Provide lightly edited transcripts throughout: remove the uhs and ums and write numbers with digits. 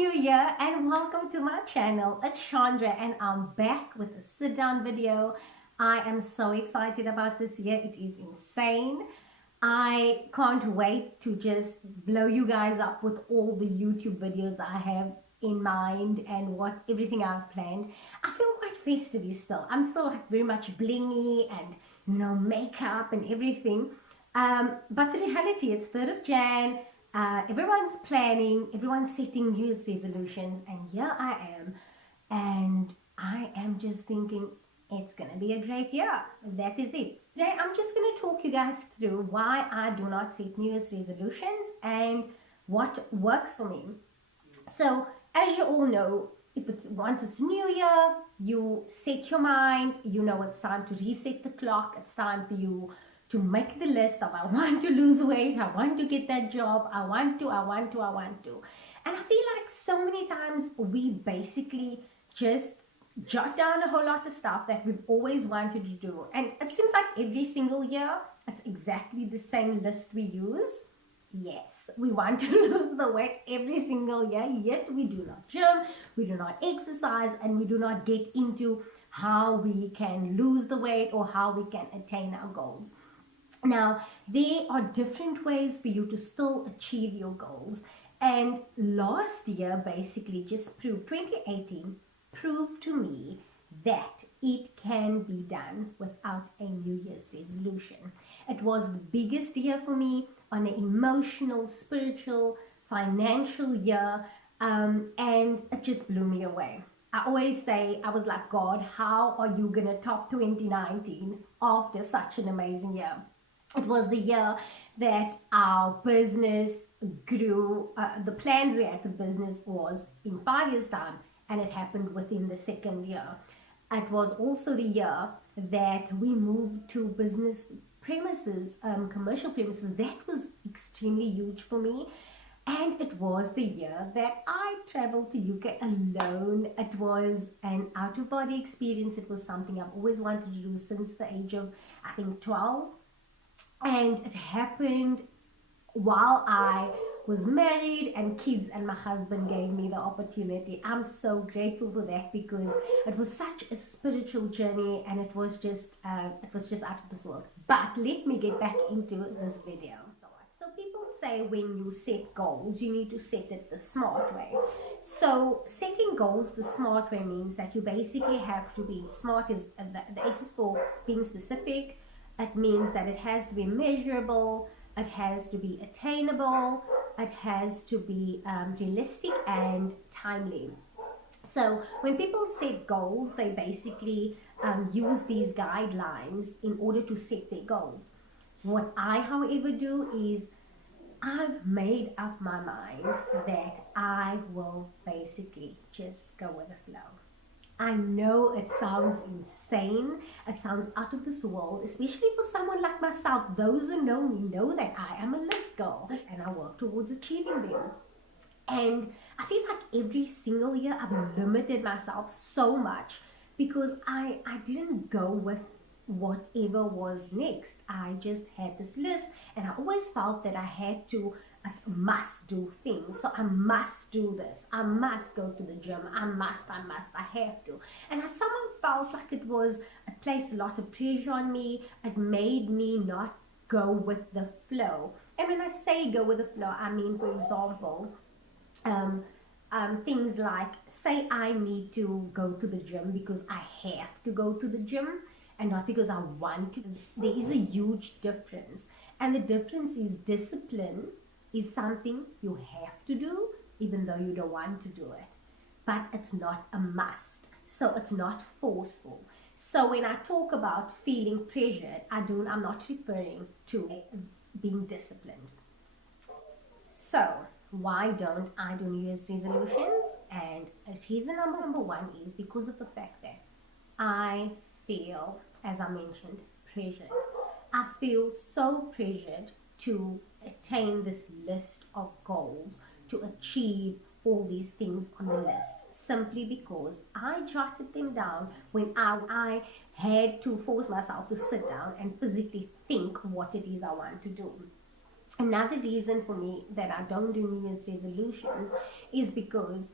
New Year and welcome to my channel. It's Chandra and I'm back with a sit down video. I am so excited about this year. It is insane. I can't wait to just blow you guys up with all the YouTube videos I have in mind and everything I've planned. I feel quite festive still. I'm still like very much blingy and makeup and everything. But the reality, it's 3rd of Jan. Everyone's planning, everyone's setting New Year's resolutions, and here I am, and I am just thinking it's gonna be a great year. That is it. Today I'm just gonna talk you guys through why I do not set New Year's resolutions and what works for me. So as you all know, once it's New Year, you set your mind, it's time to reset the clock, it's time for you to make the list of I want to lose weight, I want to get that job, I want to. And I feel like so many times we basically just jot down a whole lot of stuff that we've always wanted to do. And it seems like every single year, it's exactly the same list we use. Yes, we want to lose the weight every single year, yet we do not gym, we do not exercise, and we do not get into how we can lose the weight or how we can attain our goals. Now, there are different ways for you to still achieve your goals. And last year basically just proved, 2018 proved to me that it can be done without a New Year's resolution. It was the biggest year for me on an emotional, spiritual, financial year, and it just blew me away. I always say, I was like, God, how are you going to top 2019 after such an amazing year? It was the year that our business grew. The plans we had for business was in 5 years' time, and it happened within the 2nd year. It was also the year that we moved to business premises, commercial premises. That was extremely huge for me. And it was the year that I traveled to UK alone. It was an out-of-body experience. It was something I've always wanted to do since the age of, I think, 12. And it happened while I was married and kids, and my husband gave me the opportunity. I'm so grateful for that because it was such a spiritual journey, and it was just out of this world. But let me get back into this video. So people say when you set goals, you need to set it the smart way. So setting goals the smart way means that you basically have to be smart. Is the S is for being specific. It means that it has to be measurable, it has to be attainable, it has to be realistic and timely. So when people set goals, they basically use these guidelines in order to set their goals. What I, however, do is I've made up my mind that I will basically just go with the flow. I know it sounds insane, it sounds out of this world, especially for someone like myself. Those who know me know that I am a list girl and I work towards achieving them. And I feel like every single year I've limited myself so much because I didn't go with whatever was next. I just had this list, and I always felt that I had to must do things. So I must do this, I must go to the gym, I have to. And I somehow felt like it placed a lot of pressure on me. It made me not go with the flow. And when I say go with the flow, I mean, for example, things like, say I need to go to the gym because I have to go to the gym and not because I want to. There is a huge difference, and the difference is discipline is something you have to do even though you don't want to do it, but it's not a must, so it's not forceful. So when I talk about feeling pressured, I'm not referring to being disciplined. So why don't I do New Year's resolutions? And reason number one is because of the fact that I feel, as I mentioned, pressured. I feel so pressured to attain this list of goals, to achieve all these things on the list, simply because I jotted them down when I had to force myself to sit down and physically think what it is I want to do. Another reason for me that I don't do New Year's resolutions is because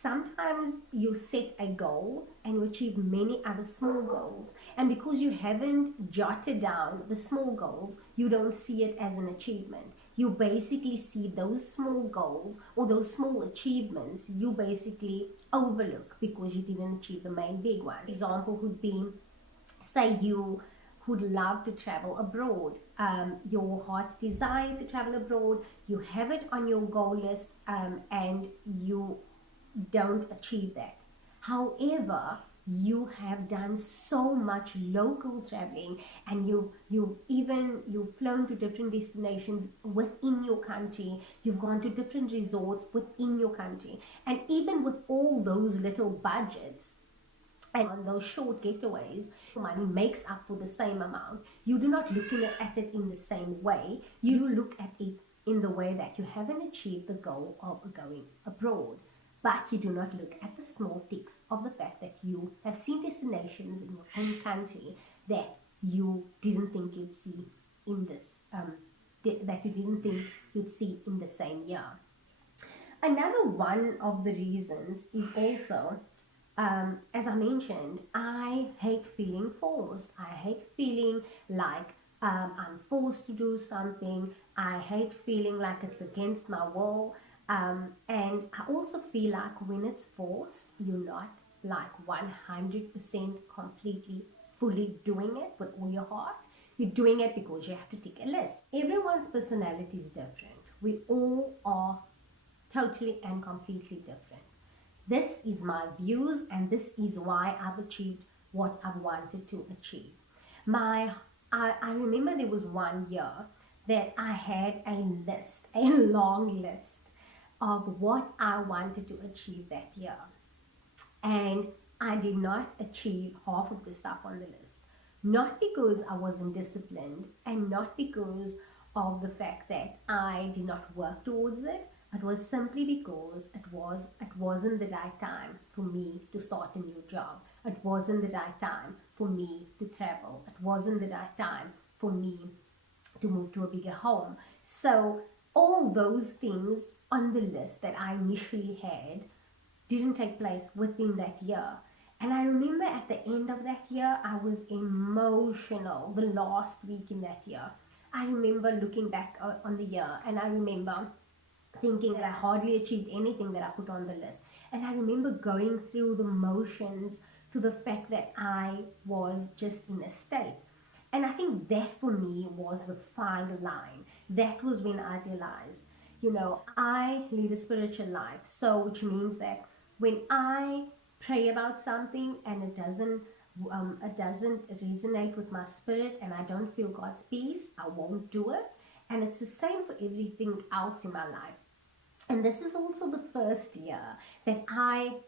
sometimes you set a goal and you achieve many other small goals, and because you haven't jotted down the small goals, you don't see it as an achievement. You basically see those small goals or those small achievements, you basically overlook because you didn't achieve the main big one. Example would be, say you would love to travel abroad, your heart's desire to travel abroad, you have it on your goal list, and you don't achieve that. However, you have done so much local traveling, and you've flown to different destinations within your country, you've gone to different resorts within your country, and even with all those little budgets and on those short getaways, money makes up for the same amount. You do not look at it in the same way. You look at it in the way that you haven't achieved the goal of going abroad, but you do not look at the small ticks of the fact that you have seen destinations in your own country that you didn't think you'd see in this, that you didn't think you'd see in the same year. Another one of the reasons is also, as I mentioned, I hate feeling forced. I hate feeling like I'm forced to do something. I hate feeling like it's against my will. And I also feel like when it's forced, you're not like 100% completely fully doing it with all your heart. You're doing it because you have to tick a list. Everyone's personality is different. We all are totally and completely different. This is my views, and this is why I've achieved what I've wanted to achieve. I remember there was one year that I had a list, a long list of what I wanted to achieve that year. And I did not achieve half of the stuff on the list. Not because I wasn't disciplined, and not because of the fact that I did not work towards it. It was simply because it wasn't the right time for me to start a new job. It wasn't the right time for me to travel. It wasn't the right time for me to move to a bigger home. So all those things on the list that I initially had didn't take place within that year. And I remember at the end of that year, I was emotional the last week in that year. I remember looking back on the year, and I remember thinking that I hardly achieved anything that I put on the list. And I remember going through the motions to the fact that I was just in a state. And I think that for me was the fine line. That was when I realized, I lead a spiritual life. So, which means that when I pray about something and it doesn't resonate with my spirit and I don't feel God's peace, I won't do it. And it's the same for everything else in my life. And this is also the first year that I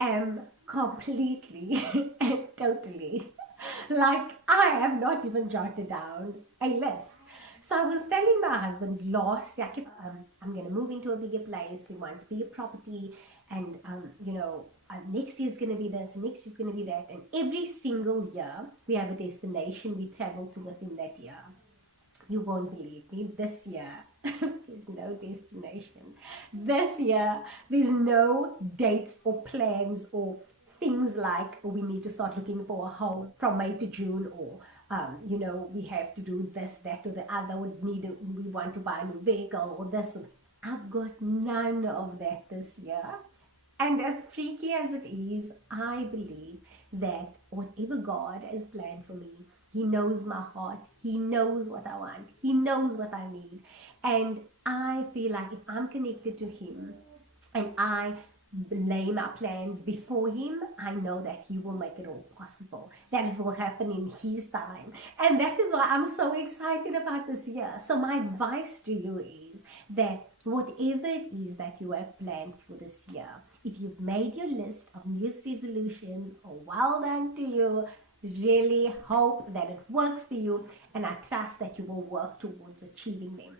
am completely and totally, like, I have not even jotted down a list. So I was telling my husband last year, I'm going to move into a bigger place. We want to be a property, and next year's going to be this, and next year's going to be that. And every single year we have a destination we travel to within that year. You won't believe me, this year there's no destination. This year there's no dates or plans or things like we need to start looking for a home from May to June, or we have to do this, that, or the other. We want to buy a new vehicle or this. I've got none of that this year. And as freaky as it is, I believe that whatever God has planned for me, He knows my heart. He knows what I want. He knows what I need. And I feel like if I'm connected to Him and I lay my plans before Him, I know that He will make it all possible, that it will happen in His time. And that is why I'm so excited about this year. So my advice to you is that whatever it is that you have planned for this year, if you've made your list of New Year's resolutions, well done to you. Really hope that it works for you, and I trust that you will work towards achieving them.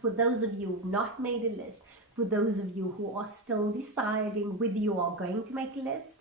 For those of you who've not made a list, for those of you who are still deciding whether you are going to make a list,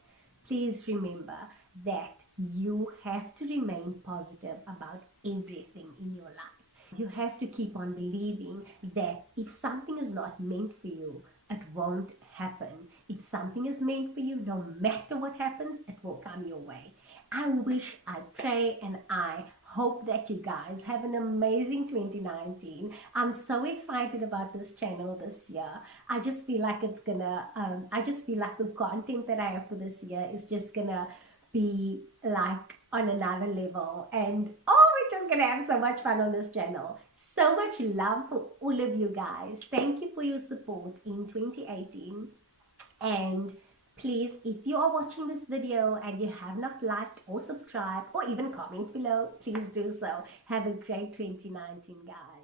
please remember that you have to remain positive about everything in your life. You have to keep on believing that if something is not meant for you, it won't happen. If something is meant for you, no matter what happens, it will come your way. I wish, I pray, and I hope that you guys have an amazing 2019. I'm so excited about this channel this year. I just feel like it's gonna, I just feel like the content that I have for this year is just gonna be like on another level. And oh, we're just gonna have so much fun on this channel. So much love for all of you guys. Thank you for your support in 2018. And please, if you are watching this video and you have not liked or subscribed or even comment below, please do so. Have a great 2019, guys.